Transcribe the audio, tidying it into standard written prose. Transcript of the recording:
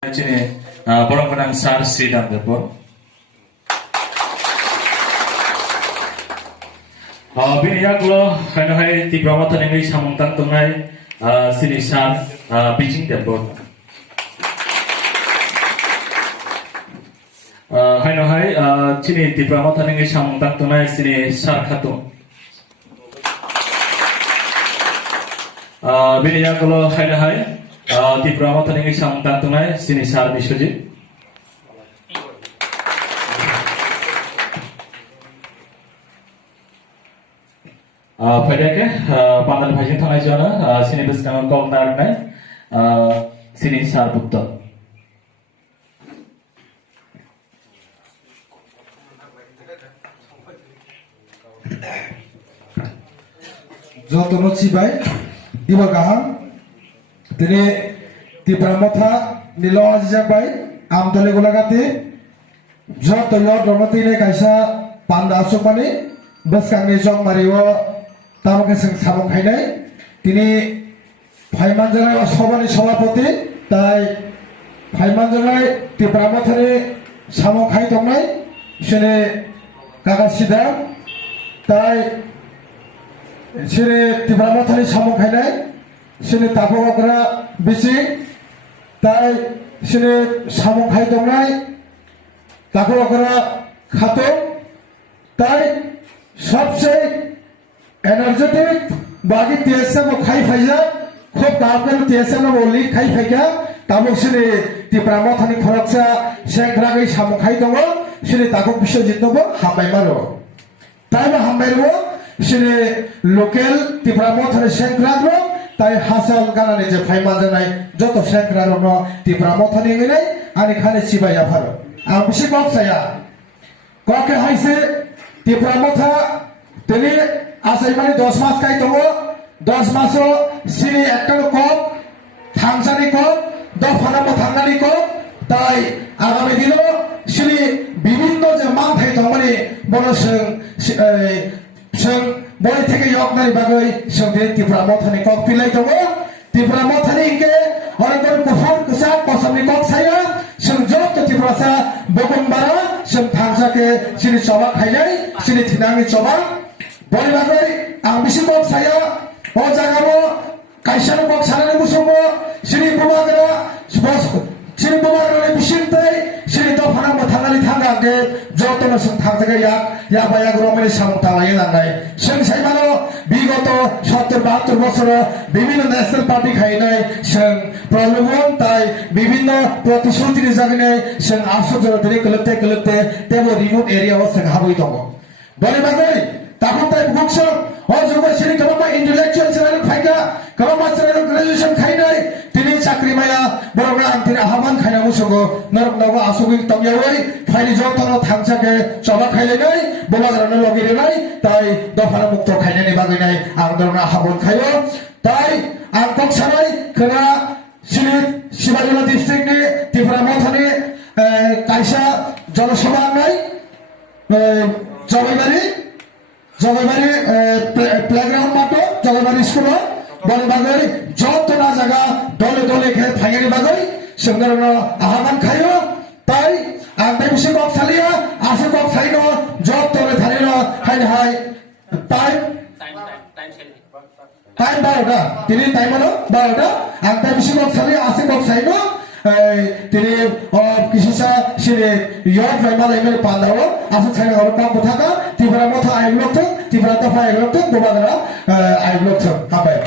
Sini Borongkonang Sar Sri Damdapur. Bini yaklo hai ti Brahmatan ini samungtang tungai sini Sar Beijing Dapur. Hai sini ti Brahmatan ini samungtang tunai sini Sar Khatung. Bini yaklo hai di Brahmatan ini samungtang tunai sini Sar Biswajit. Fedeke pandan bhajin thangai jana sini bisnama kong narnai sini Sar Bukta. Jotono cibai iba gaham tini ti Brahmotha nilo ajijabai amtole gulagati jotono dromati ne kaisa panda asukmani baskangni jong mariwo tamake sing samong khainai tini phaimanjanai asabani sabapati tai phaimanjanai ti Brahmothani samong khai tongnai sene kagasida tai sini ti Brahmothani samong khainai sini tapokra bisi tai sini samong khai tongnai tapokra khato tai सबसे energetic बागी तेजसे वो खाई फैया खूब दापन तेजसे ना वो leak खाई फैया तामुक सिने ती Brahmothani खरकसा शेंग्रागै सामु खाई दंगो सिने ताको बिश्व जितनोबो हामबाय मारो ताइबा हामबायरो सिने लोकेल ती Brahmothani शेंग्राग्रो ताइ हासल गानानि जे फाइमाजानाय जत शेंग्राग्रो न ती Brahmothani गैनाय आनि खाने सिबाया फारो आं बिसि गपसाया कके हाइसे ti Brahmotha tini asai mani 10 mas kai tongo 10 maso sini ekta kop thangsani kop dofana mo thangani kop tai agami dino sini bibinno je মান thai tongmani bono seng boi theke yoknani bagai seng ti Brahmothani kop pilai tongo ti Brahmothani inge orakor kufur kusa kosamni kop saya seng jok ti brasa bokong bara seng thangsake sini coba khainai sini thinangi coba boi bagai ang bisi kop saya o jagamo kaisano kop sarane musomo sini bumagara sini bumagara bisintai sini to phana mo thangali thangage jotono seng thangsake ya baya gromani samutalaye nangai seng saimano bigoto 70-72 বছর বিভিন্ন national party খাইনাই song প্রলোভন তাই বিভিন্ন প্রতিশ্রুতি জাগিনাই song আশ্চর্য ধরে কলতে তেমন remote এরিয়াও song হাবই দङ বলে বাগৈ তখন তাই বুকছ ও যুগ সিনি কমা ইন্টেলেকচুয়াল চ্যানেল ফাইকা কমা চ্যানেল গ্রাজুয়েশন খাইনাই তিনি চাকরি মায়া বড়রা তিনি আহ্বান খাইনা মুসুগ নরক নব আসুগি তংয়াওই ফাইলি জতন থাংসাকে চবা খাইলেনাই বমাগরানো লগিরেনাই তাই দফারা মুক্ত খাইনানি বাগৈনাই আং দরনা হাবন খাইও তাই আং কক্সানাই খনা সিনি শিবাজলা ডিস্ট্রিক্টনি তি Brahmothani কাইসা জনসভা নাই জগাইবাড়ি প্লেগ্রাউন্ড মাঠো জগাইবাড়ি স্কুল বল বাগৈ যত না জায়গা দলে দলে খেয়ে ফাইনি বাগৈ সঙ্গরন আহ্বান খাইও তাই আন্তাই বিশে কপ সালিয়া আসে কপ সাইন যত তলে ধারিল হাই তাই টাইম 12টা তিনি টাইম হলো 12টা আন্তাই বিশে কপ সালিয়া আসে কপ সাইন তিনি কিসিসা সিনে ইয়ত রাইমাল এমএল পান্দাও আসে ছাইনা হলো কম থাকা তি Brahmotha আইগ্লক তি Brahmotha আইগ্লক গোবাগরা আইগ্লক হাবাই